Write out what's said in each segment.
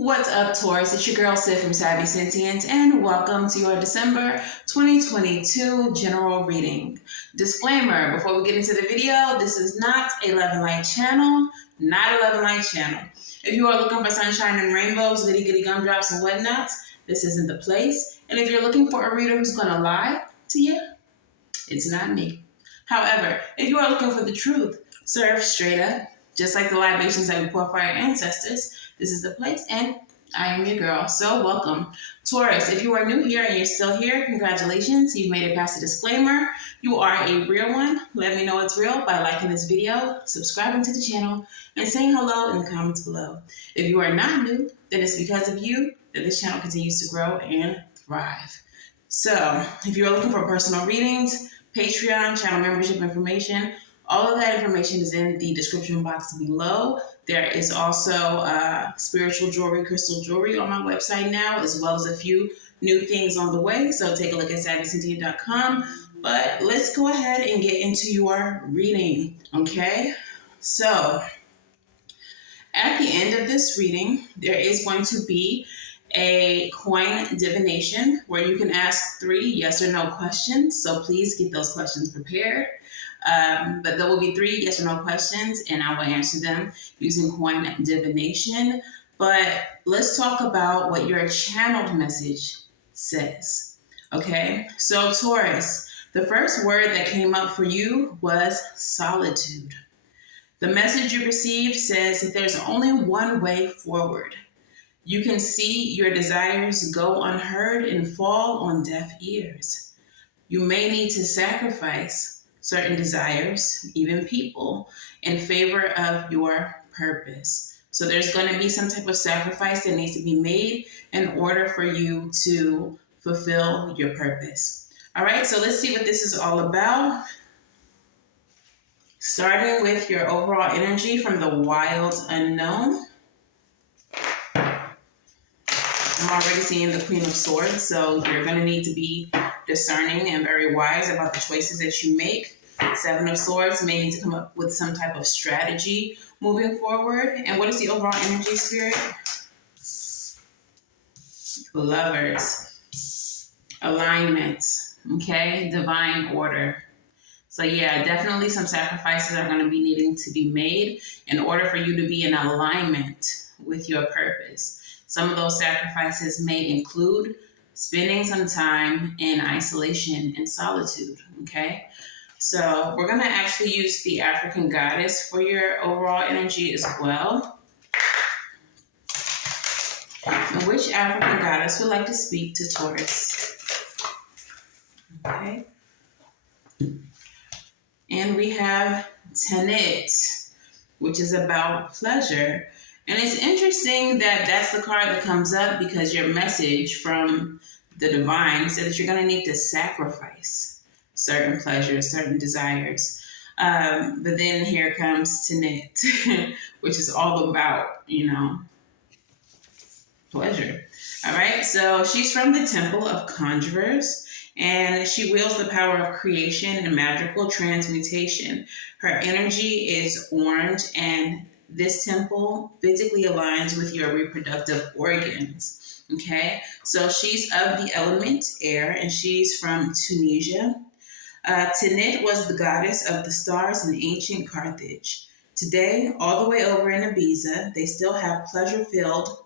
What's up, Taurus? It's your girl, Sid from Savy, Sentient, and welcome to your December 2022 general reading. Disclaimer, before we get into the video, this is not a love and light channel, not a love and light channel. If you are looking for sunshine and rainbows, goody goody gumdrops and whatnot, this isn't the place. And if you're looking for a reader who's going to lie to you, it's not me. However, if you are looking for the truth, served straight up, just like the libations that we pour for our ancestors, this is the place, and I am your girl. So welcome. Taurus, if you are new here and you're still here, congratulations. You've made it past the disclaimer. You are a real one. Let me know it's real by liking this video, subscribing to the channel, and saying hello in the comments below. If you are not new, then it's because of you that this channel continues to grow and thrive. So if you're looking for personal readings, Patreon, channel membership information, all of that information is in the description box below. There is also spiritual jewelry, crystal jewelry on my website now, as well as a few new things on the way. So take a look at SavySentient.com. But let's go ahead and get into your reading, okay? So at the end of this reading, there is going to be a coin divination where you can ask 3 yes or no questions. So please get those questions prepared. But there will be 3 yes or no questions, and I will answer them using coin divination. But let's talk about what your channeled message says. Okay, so Taurus, the first word that came up for you was solitude. The message you received says that there's only one way forward. You can see your desires go unheard and fall on deaf ears. You may need to sacrifice certain desires, even people, in favor of your purpose. So there's going to be some type of sacrifice that needs to be made in order for you to fulfill your purpose. All right, so let's see what this is all about. Starting with your overall energy from the wild unknown. I'm already seeing the Queen of Swords, so you're going to need to be discerning and very wise about the choices that you make. 7 of Swords may need to come up with some type of strategy moving forward. And what is the overall energy, Spirit? Lovers. Alignment. Okay? Divine order. So yeah, definitely some sacrifices are going to be needing to be made in order for you to be in alignment with your purpose. Some of those sacrifices may include spending some time in isolation and solitude, okay? So we're going to actually use the African goddess for your overall energy as well. And which African goddess would like to speak to Taurus? Okay. And we have Tenet, which is about pleasure. And it's interesting that that's the card that comes up because your message from the divine said that you're going to need to sacrifice certain pleasures, certain desires. But then here comes Tenet, which is all about, pleasure. All right. So she's from the Temple of Conjurers, and she wields the power of creation and magical transmutation. Her energy is orange, and this temple physically aligns with your reproductive organs, okay? So she's of the element air, and she's from Tunisia. Tenet was the goddess of the stars in ancient Carthage. Today, all the way over in Ibiza, they still have pleasure-filled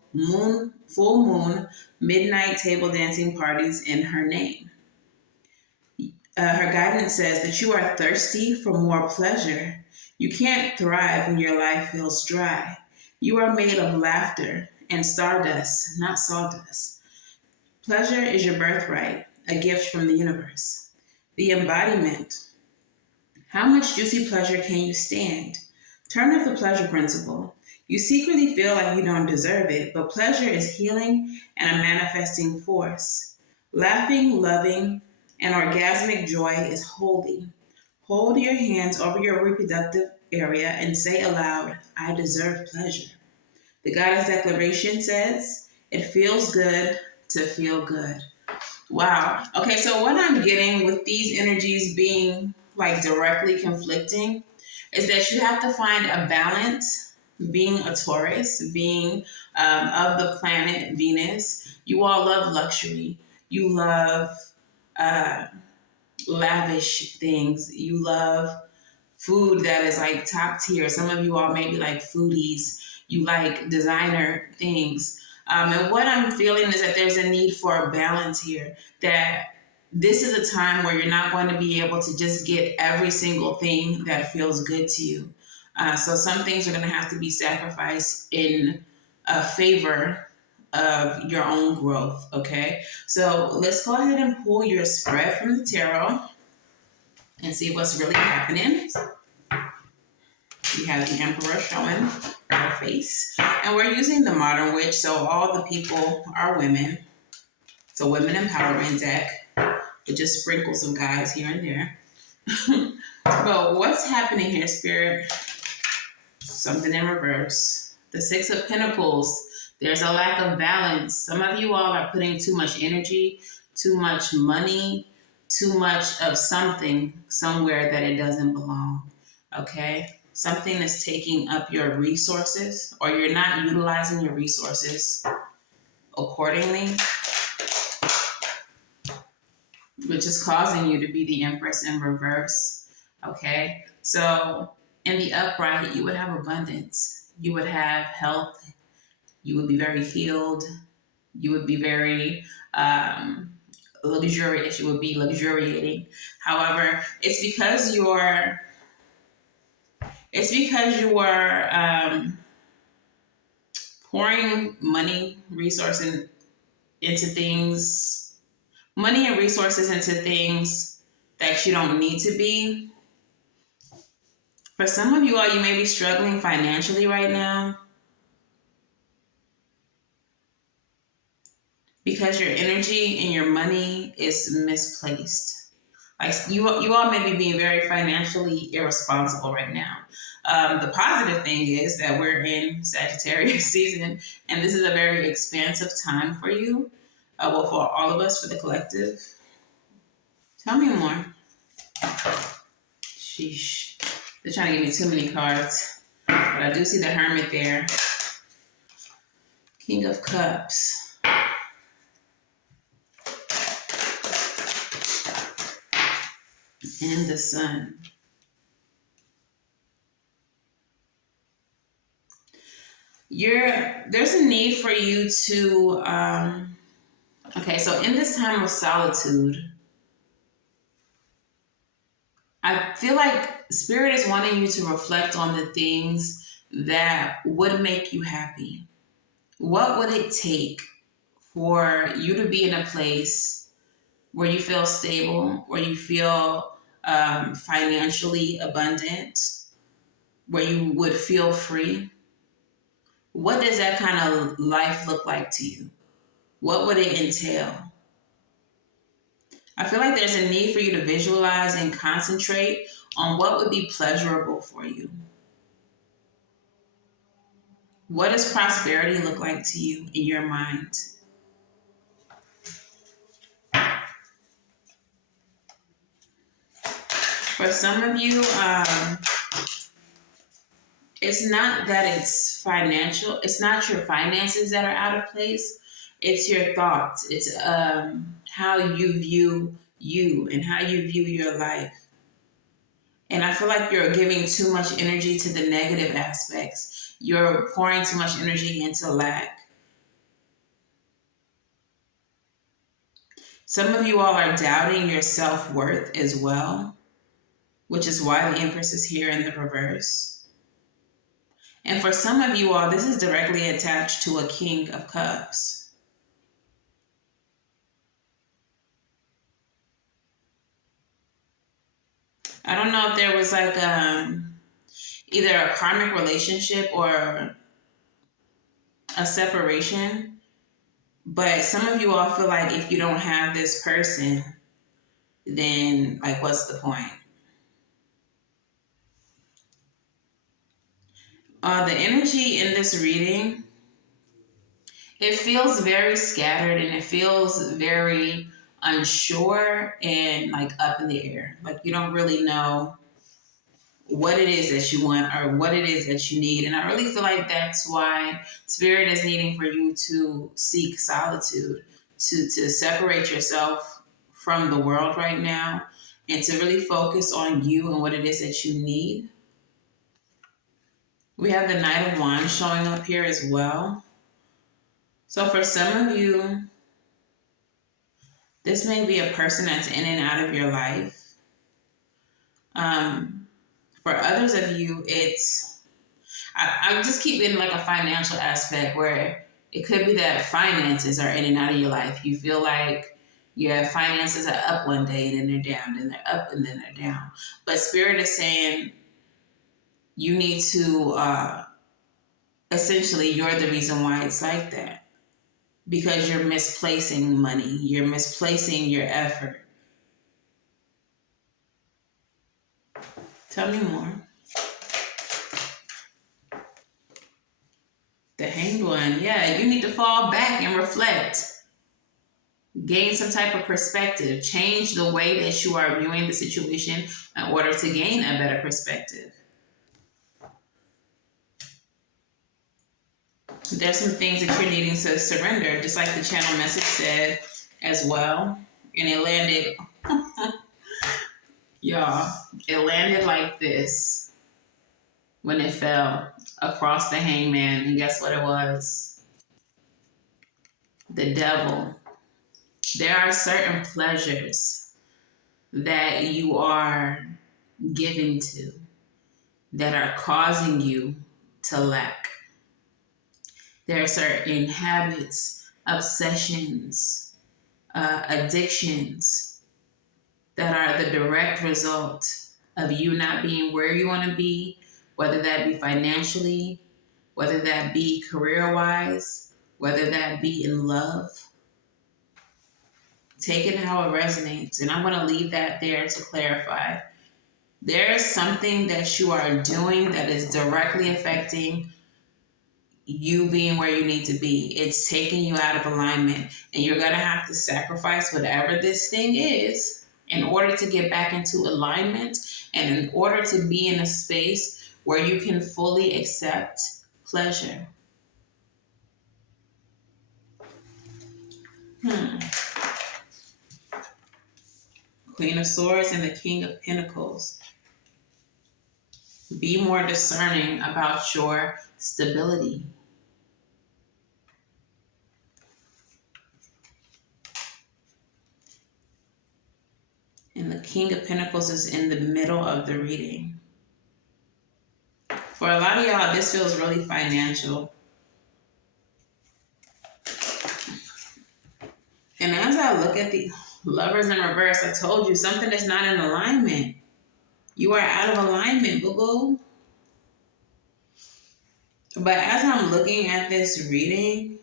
full moon, midnight table dancing parties in her name. Her guidance says that you are thirsty for more pleasure. You can't thrive when your life feels dry. You are made of laughter and stardust, not sawdust. Pleasure is your birthright, a gift from the universe. The embodiment. How much juicy pleasure can you stand? Turn off the pleasure principle. You secretly feel like you don't deserve it, but pleasure is healing and a manifesting force. Laughing, loving, and orgasmic joy is holy. Hold your hands over your reproductive area and say aloud, I deserve pleasure. The goddess declaration says, it feels good to feel good. Wow. Okay, so what I'm getting with these energies being like directly conflicting is that you have to find a balance being a Taurus, being of the planet Venus, you all love luxury. You love uh, lavish things. You love food that is like top tier. Some of you all maybe like foodies. You like designer things. And what I'm feeling is that there's a need for a balance here. That this is a time where you're not going to be able to just get every single thing that feels good to you. So some things are going to have to be sacrificed in favor of your own growth. Okay. So let's go ahead and pull your spread from the tarot and see what's really happening. We have the Emperor showing her face. And we're using the Modern Witch, so all the people are women. So women empowerment deck. It just sprinkles some guys here and there. But what's happening here, Spirit? Something in reverse. The Six of Pentacles. There's a lack of balance. Some of you all are putting too much energy, too much money, too much of something somewhere that it doesn't belong. Okay? Something is taking up your resources, or you're not utilizing your resources accordingly, which is causing you to be the Empress in reverse. Okay? So in the upright, you would have abundance. You would have health. You would be very healed. You would be very luxurious. You would be luxuriating. However, it's because you are pouring money, resources into things, money and resources into things that you don't need to be. For some of you all, you may be struggling financially right now because your energy and your money is misplaced. Like you all may be being very financially irresponsible right now. The positive thing is that we're in Sagittarius season, and this is a very expansive time for you. Well, for all of us, for the collective. Tell me more. Sheesh. They're trying to give me too many cards. But I do see the Hermit there. King of Cups. And the Sun. There's a need for you to, okay, so in this time of solitude, I feel like Spirit is wanting you to reflect on the things that would make you happy. What would it take for you to be in a place where you feel stable, where you feel financially abundant, where you would feel free? What does that kind of life look like to you? What would it entail? I feel like there's a need for you to visualize and concentrate on what would be pleasurable for you. What does prosperity look like to you in your mind? For some of you, it's not that it's financial. It's not your finances that are out of place. It's your thoughts. It's how you view you and how you view your life. And I feel like you're giving too much energy to the negative aspects. You're pouring too much energy into lack. Some of you all are doubting your self-worth as well, which is why the Empress is here in the reverse. And for some of you all, this is directly attached to a King of Cups. I don't know if there was like either a karmic relationship or a separation, but some of you all feel like if you don't have this person, then like what's the point? The energy in this reading, it feels very scattered and it feels very unsure and like up in the air. Like you don't really know what it is that you want or what it is that you need. And I really feel like that's why Spirit is needing for you to seek solitude, to separate yourself from the world right now, and to really focus on you and what it is that you need. We have the Knight of Wands showing up here as well. So for some of you, this may be a person that's in and out of your life. For others of you, I just keep getting like a financial aspect where it could be that finances are in and out of your life. You feel like your finances are up one day and then they're down, then they're up and then they're down. But Spirit is saying you need to, essentially, you're the reason why it's like that. Because you're misplacing money. You're misplacing your effort. Tell me more. The Hanged One. Yeah, you need to fall back and reflect. Gain some type of perspective. Change the way that you are viewing the situation in order to gain a better perspective. There's some things that you're needing to surrender, just like the channel message said as well. And it landed, y'all, it landed like this when it fell across the Hangman. And guess what it was? The Devil. There are certain pleasures that you are giving to that are causing you to lack. There are certain habits, obsessions, addictions that are the direct result of you not being where you want to be, whether that be financially, whether that be career-wise, whether that be in love. Take it how it resonates. And I'm going to leave that there to clarify. There is something that you are doing that is directly affecting you being where you need to be. It's taking you out of alignment. And you're going to have to sacrifice whatever this thing is in order to get back into alignment and in order to be in a space where you can fully accept pleasure. Queen of Swords and the King of Pentacles. Be more discerning about your stability. And the King of Pentacles is in the middle of the reading. For a lot of y'all, this feels really financial. And as I look at the Lovers in reverse, I told you something is not in alignment. You are out of alignment, boo-boo. But as I'm looking at this reading,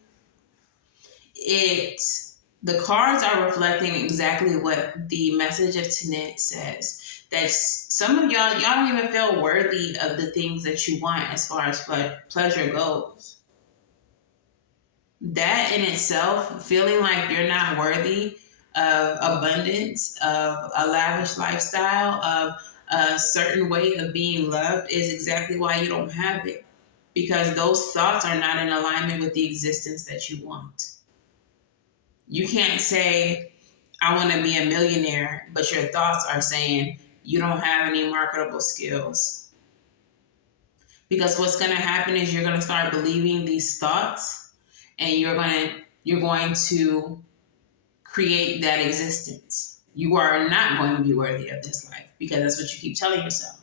the cards are reflecting exactly what the message of tonight says. That some of y'all don't even feel worthy of the things that you want as far as pleasure goes. That in itself, feeling like you're not worthy of abundance, of a lavish lifestyle, of a certain way of being loved is exactly why you don't have it. Because those thoughts are not in alignment with the existence that you want. You can't say, I want to be a millionaire, but your thoughts are saying you don't have any marketable skills. Because what's going to happen is you're going to start believing these thoughts and you're going to create that existence. You are not going to be worthy of this life because that's what you keep telling yourself.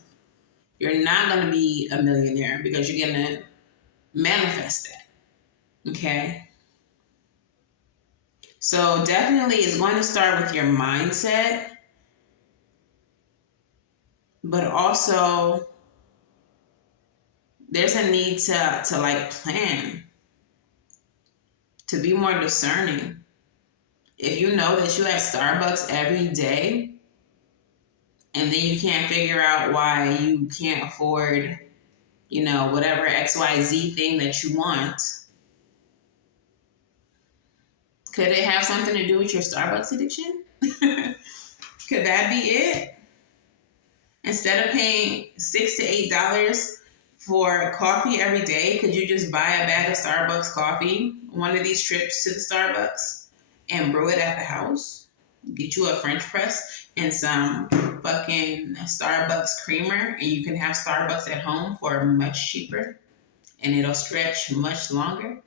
You're not going to be a millionaire because you're going to manifest that. Okay? So definitely it's going to start with your mindset, but also there's a need to like plan, to be more discerning. If you know that you at Starbucks every day and then you can't figure out why you can't afford, whatever XYZ thing that you want, could it have something to do with your Starbucks addiction? Could that be it? Instead of paying $6 to $8 for coffee every day, could you just buy a bag of Starbucks coffee, one of these trips to the Starbucks, and brew it at the house? Get you a French press and some fucking Starbucks creamer, and you can have Starbucks at home for much cheaper, and it'll stretch much longer.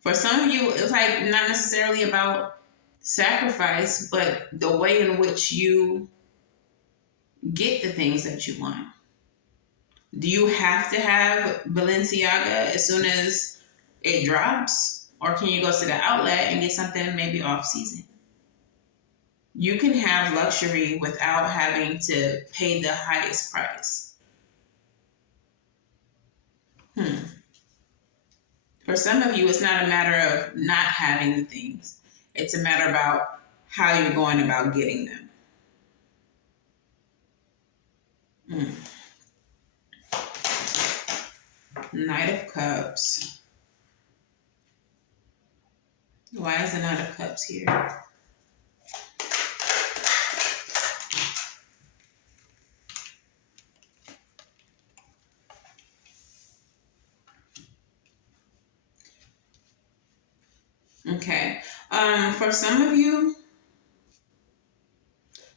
For some of you, it's like not necessarily about sacrifice, but the way in which you get the things that you want. Do you have to have Balenciaga as soon as it drops? Or can you go to the outlet and get something maybe off season? You can have luxury without having to pay the highest price. For some of you, it's not a matter of not having the things. It's a matter about how you're going about getting them. Knight of Cups. Why is the Knight of Cups here? Okay. For some of you,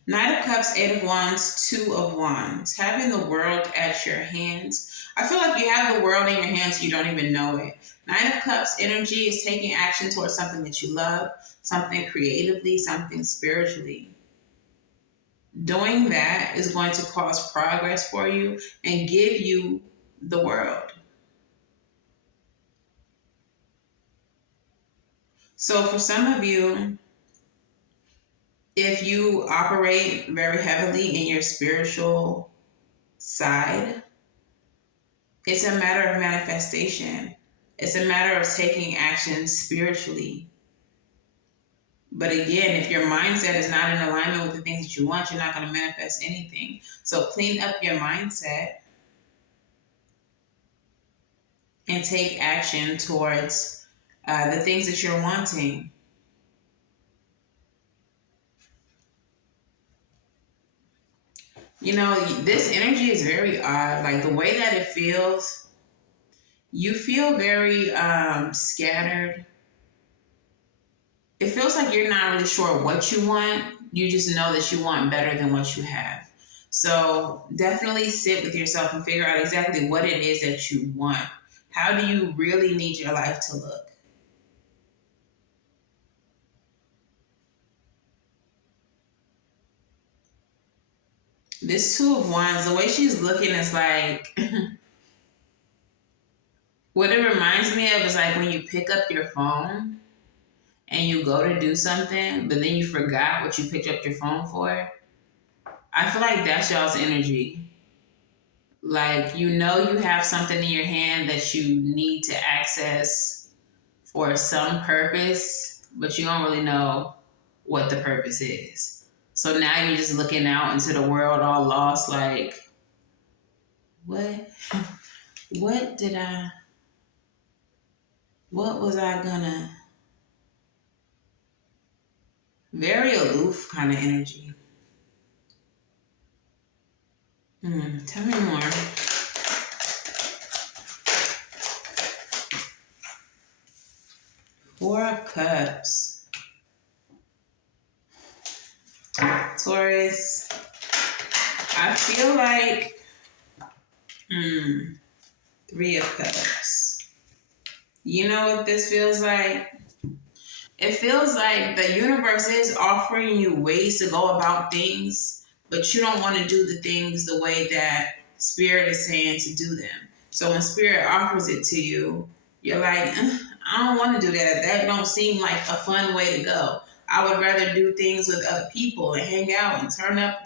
Knight of Cups, Eight of Wands, Two of Wands. Having the world at your hands. I feel like you have the world in your hands, you don't even know it. Knight of Cups energy is taking action towards something that you love, something creatively, something spiritually. Doing that is going to cause progress for you and give you the world. So for some of you, if you operate very heavily in your spiritual side, it's a matter of manifestation. It's a matter of taking action spiritually. But again, if your mindset is not in alignment with the things that you want, you're not going to manifest anything. So clean up your mindset and take action towards the things that you're wanting. You know, this energy is very odd. Like the way that it feels, you feel very scattered. It feels like you're not really sure what you want. You just know that you want better than what you have. So definitely sit with yourself and figure out exactly what it is that you want. How do you really need your life to look? This Two of Wands, the way she's looking is like, what it reminds me of is like when you pick up your phone and you go to do something, but then you forgot what you picked up your phone for. I feel like that's y'all's energy. Like, you know you have something in your hand that you need to access for some purpose, but you don't really know what the purpose is. So now you're just looking out into the world all lost, like, what was I gonna, very aloof kind of energy. Tell me more. Four of Cups. Taurus, I feel like Three of Cups. You know what this feels like? It feels like the universe is offering you ways to go about things, but you don't want to do the things the way that Spirit is saying to do them. So when Spirit offers it to you, you're like, I don't want to do that. That don't seem like a fun way to go. I would rather do things with other people and hang out and turn up.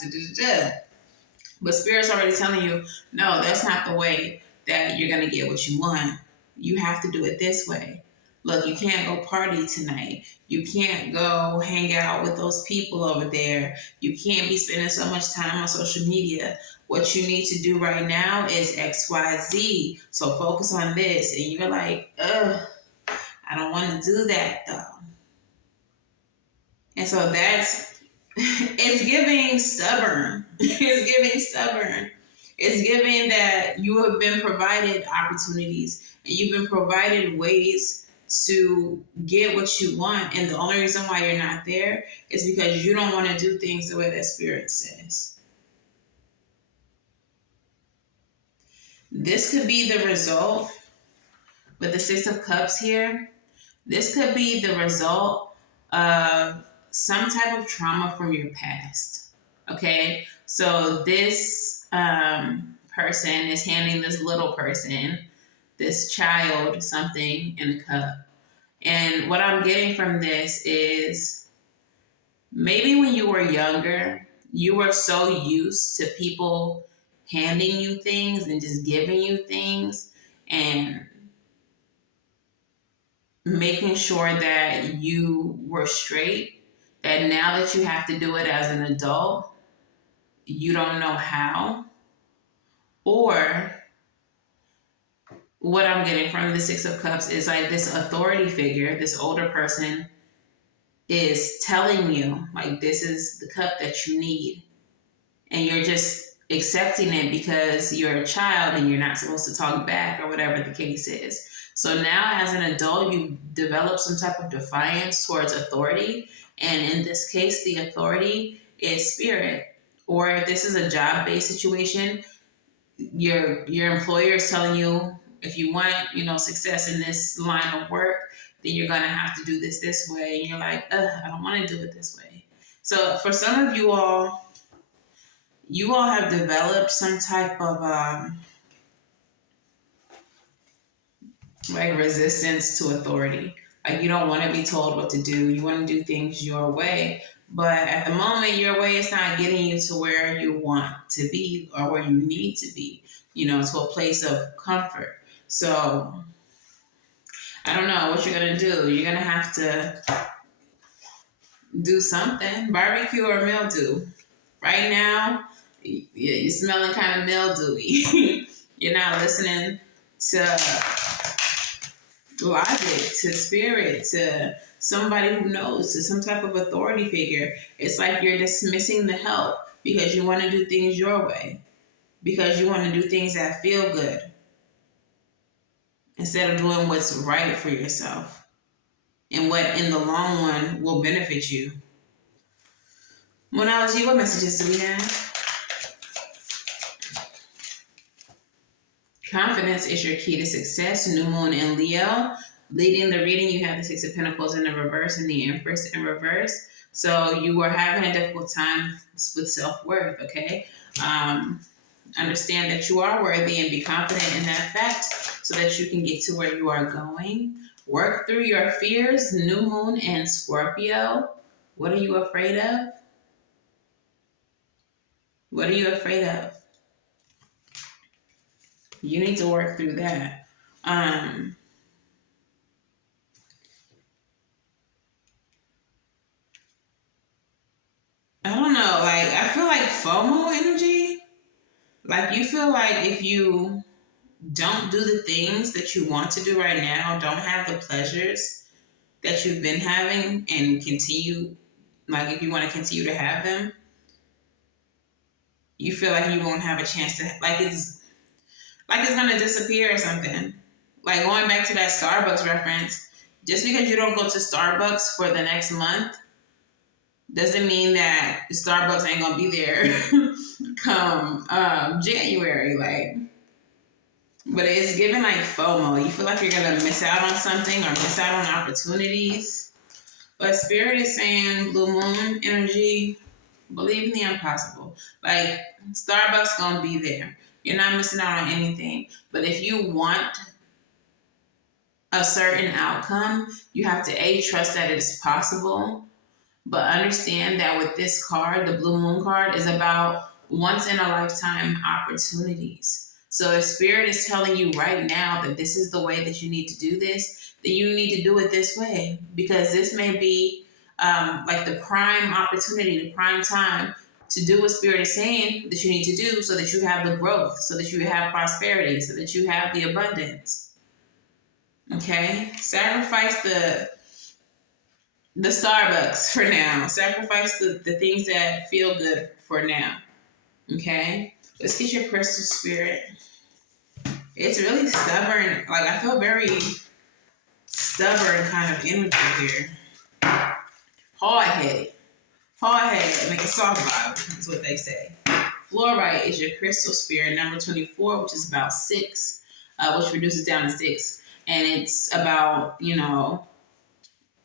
But Spirit's already telling you, no, that's not the way that you're going to get what you want. You have to do it this way. Look, you can't go party tonight. You can't go hang out with those people over there. You can't be spending so much time on social media. What you need to do right now is X, Y, Z. So focus on this. And you're like, I don't want to do that though. And so that's It's giving stubborn. It's giving stubborn. It's giving that you have been provided opportunities and you've been provided ways to get what you want. And the only reason why you're not there is because you don't want to do things the way that Spirit says. This could be the result with the Six of Cups here. This could be the result of some type of trauma from your past. Okay, so this person is handing this little person, this child, something in a cup. And what I'm getting from this is maybe when you were younger, you were so used to people handing you things and just giving you things and making sure that you were straight, that now that you have to do it as an adult, you don't know how. Or what I'm getting from the Six of Cups is like this authority figure, this older person is telling you, like, this is the cup that you need. And you're just accepting it because you're a child and you're not supposed to talk back or whatever the case is. So now as an adult, you develop some type of defiance towards authority. And in this case, the authority is Spirit. Or if this is a job-based situation, your employer is telling you, if you want, success in this line of work, then you're going to have to do this way. And you're like, I don't want to do it this way. So for some of you all have developed some type of like resistance to authority. Like you don't want to be told what to do. You want to do things your way. But at the moment, your way is not getting you to where you want to be or where you need to be, to a place of comfort. So I don't know what you're going to do. You're going to have to do something. Barbecue or mildew. Right now, you're smelling kind of mildewy. You're not listening to logic, to Spirit, to somebody who knows, to some type of authority figure. It's like you're dismissing the help because you want to do things your way, because you want to do things that feel good instead of doing what's right for yourself and what in the long run will benefit you. Moonology, what messages do we have? Confidence is your key to success. New Moon in Leo. Leading the reading, you have the Six of Pentacles in the reverse and the Empress in reverse. So you are having a difficult time with self-worth, okay? Understand that you are worthy and be confident in that fact so that you can get to where you are going. Work through your fears. New Moon in Scorpio. What are you afraid of? What are you afraid of? You need to work through that. I don't know. Like, I feel like FOMO energy. Like, you feel like if you don't do the things that you want to do right now, don't have the pleasures that you've been having and continue, like if you want to continue to have them, you feel like you won't have a chance to, like it's going to disappear or something. Like going back to that Starbucks reference, just because you don't go to Starbucks for the next month doesn't mean that Starbucks ain't going to be there come January. Like, but it's giving like FOMO. You feel like you're going to miss out on something or miss out on opportunities. But Spirit is saying, Blue Moon energy, believe in the impossible. Like, Starbucks going to be there. You're not missing out on anything. But if you want a certain outcome, you have to trust that it is possible. But understand that with this card, the Blue Moon card, is about once in a lifetime opportunities. So if Spirit is telling you right now that this is the way that you need to do this, then you need to do it this way. Because this may be like the prime opportunity, the prime time to do what Spirit is saying that you need to do so that you have the growth, so that you have prosperity, so that you have the abundance. Okay? Sacrifice the Starbucks for now. Sacrifice the things that feel good for now. Okay? Let's get your crystal spirit. It's really stubborn. Like, I feel very stubborn kind of energy here. Hard-headed. Hard-headed. Make a soft vibe, is what they say. Fluorite is your crystal spirit, number 24, which is about 6, which reduces down to 6. And it's about,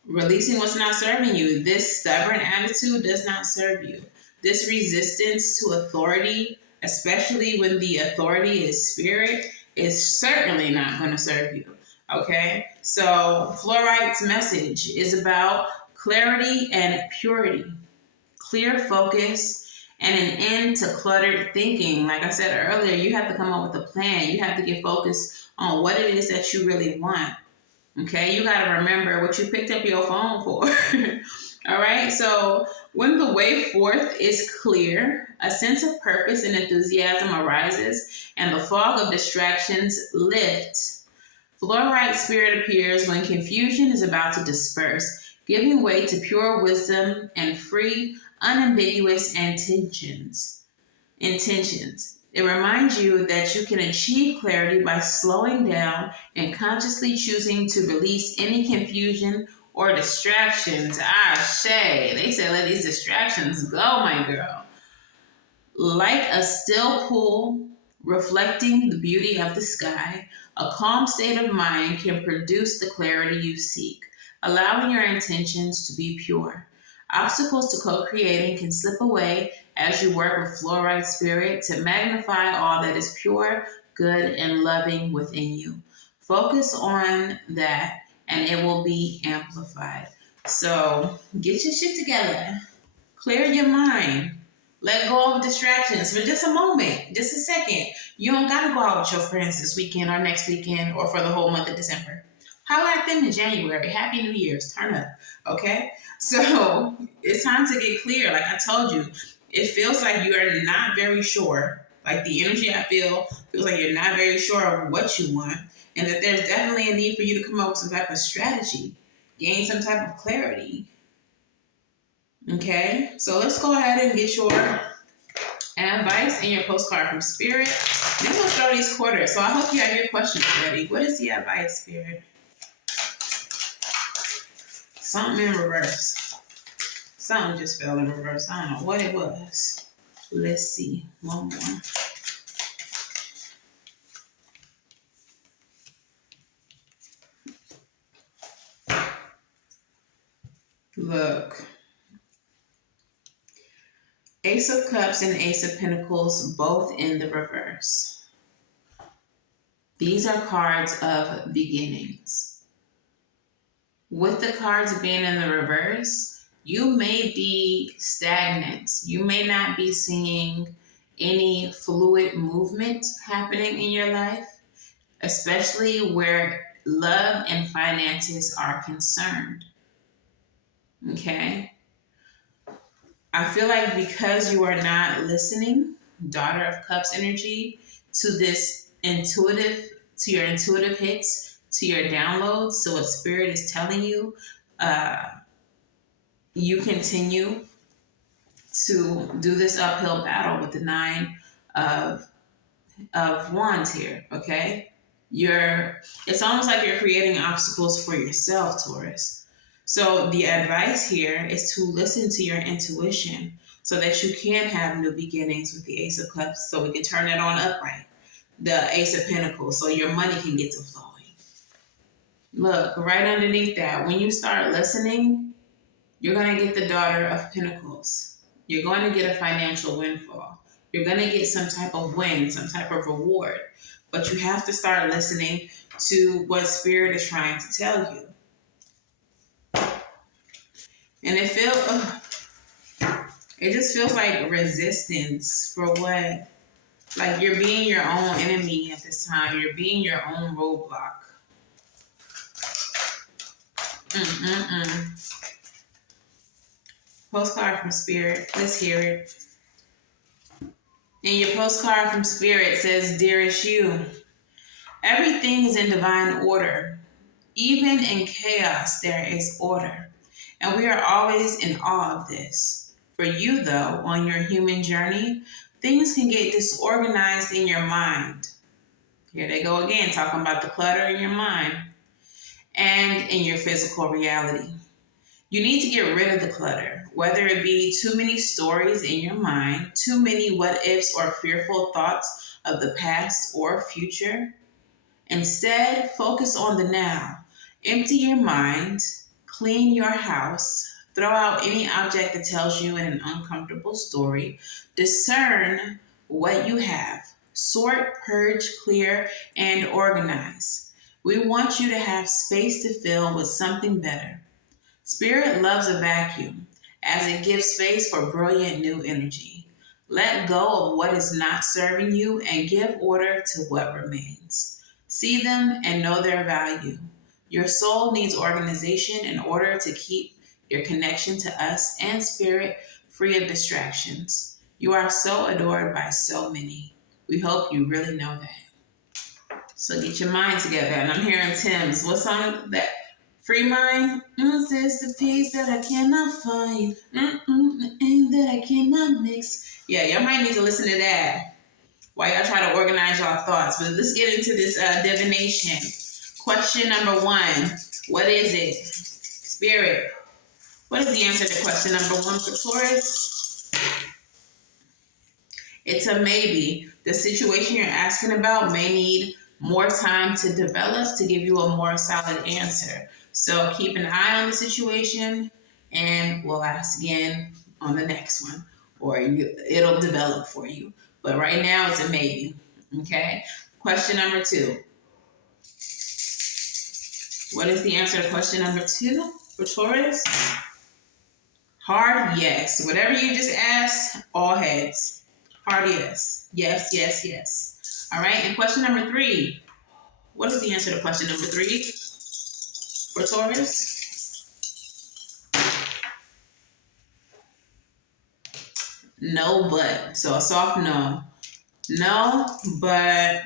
releasing what's not serving you. This stubborn attitude does not serve you. This resistance to authority, especially when the authority is spirit, is certainly not going to serve you. Okay? So fluorite's message is about clarity and purity, clear focus, and an end to cluttered thinking. Like I said earlier, you have to come up with a plan. You have to get focused on what it is that you really want. Okay, you got to remember what you picked up your phone for. All right, so when the way forth is clear, a sense of purpose and enthusiasm arises, and the fog of distractions lift. Fluorite spirit appears when confusion is about to disperse, giving way to pure wisdom and free, unambiguous intentions. It reminds you that you can achieve clarity by slowing down and consciously choosing to release any confusion or distractions. Shay, they say let these distractions go, my girl. Like a still pool reflecting the beauty of the sky, a calm state of mind can produce the clarity you seek, allowing your intentions to be pure. Obstacles to co-creating can slip away as you work with fluorite spirit to magnify all that is pure, good, and loving within you. Focus on that and it will be amplified. So get your shit together. Clear your mind. Let go of distractions for just a moment, just a second. You don't got to go out with your friends this weekend or next weekend or for the whole month of December. Holler at them in January. Happy New Year's. Turn up. Okay? So it's time to get clear. Like I told you, it feels like you are not very sure. Like the energy I feel feels like you're not very sure of what you want, and that there's definitely a need for you to come up with some type of strategy, gain some type of clarity. Okay, so let's go ahead and get your advice and your postcard from Spirit. Then we'll throw these quarters. So I hope you have your questions ready. What is the advice, Spirit? Something in reverse. Something just fell in reverse. I don't know what it was. Let's see. One more. Look. Ace of Cups and Ace of Pentacles, both in the reverse. These are cards of beginnings. With the cards being in the reverse, you may be stagnant. You may not be seeing any fluid movement happening in your life, especially where love and finances are concerned. Okay? I feel like because you are not listening, Daughter of Cups energy, to your intuitive hits, to your downloads, so what Spirit is telling you, you continue to do this uphill battle with the 9 of Wands here, okay? It's almost like you're creating obstacles for yourself, Taurus. So the advice here is to listen to your intuition so that you can have new beginnings with the Ace of Cups, so we can turn it on upright. The Ace of Pentacles, so your money can get to flowing. Look, right underneath that, when you start listening, you're going to get the Daughter of Pentacles. You're going to get a financial windfall. You're going to get some type of win, some type of reward. But you have to start listening to what Spirit is trying to tell you. And it just feels like resistance for what? Like you're being your own enemy at this time. You're being your own roadblock. Postcard from Spirit. Let's hear it. And your postcard from Spirit says, Dearest you, everything is in divine order. Even in chaos, there is order. And we are always in awe of this. For you, though, on your human journey, things can get disorganized in your mind. Here they go again, talking about the clutter in your mind and in your physical reality. You need to get rid of the clutter, whether it be too many stories in your mind, too many what ifs or fearful thoughts of the past or future. Instead, focus on the now. Empty your mind, clean your house, throw out any object that tells you an uncomfortable story, discern what you have, sort, purge, clear, and organize. We want you to have space to fill with something better. Spirit loves a vacuum, as it gives space for brilliant new energy. Let go of what is not serving you and give order to what remains. See them and know their value. Your soul needs organization in order to keep your connection to us and spirit free of distractions. You are so adored by so many. We hope you really know that. So get your mind together. And I'm hearing Tim's. What song that? Free mind. It's the peace that I cannot find. And that I cannot mix. Yeah, y'all might need to listen to that while y'all try to organize y'all thoughts. But let's get into this divination. Question number 1. What is it? Spirit. What is the answer to question number 1 for Taurus? It's a maybe. The situation you're asking about may need more time to develop to give you a more solid answer. So keep an eye on the situation and we'll ask again on the next one, or it'll develop for you. But right now it's a maybe. Okay? Question number 2. What is the answer to question number 2 for Taurus? Hard yes. Whatever you just asked, all heads. Hard yes. Yes, yes, yes. All right. And question number 3. What is the answer to question number 3 for Taurus? No, but. So a soft no. No, but.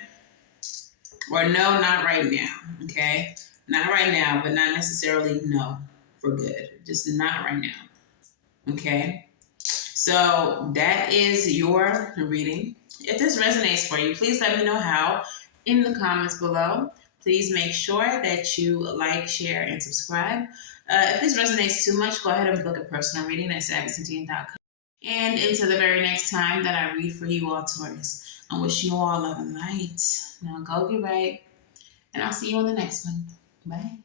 Or no, not right now. Okay? Not right now, but not necessarily no for good. Just not right now. Okay? So that is your reading. If this resonates for you, please let me know how in the comments below. Please make sure that you like, share, and subscribe. If this resonates too much, go ahead and book a personal reading at SavySentient.com. And until the very next time that I read for you all, Taurus, I'm wishing you all love and light. Now go get right, and I'll see you on the next one. Bye.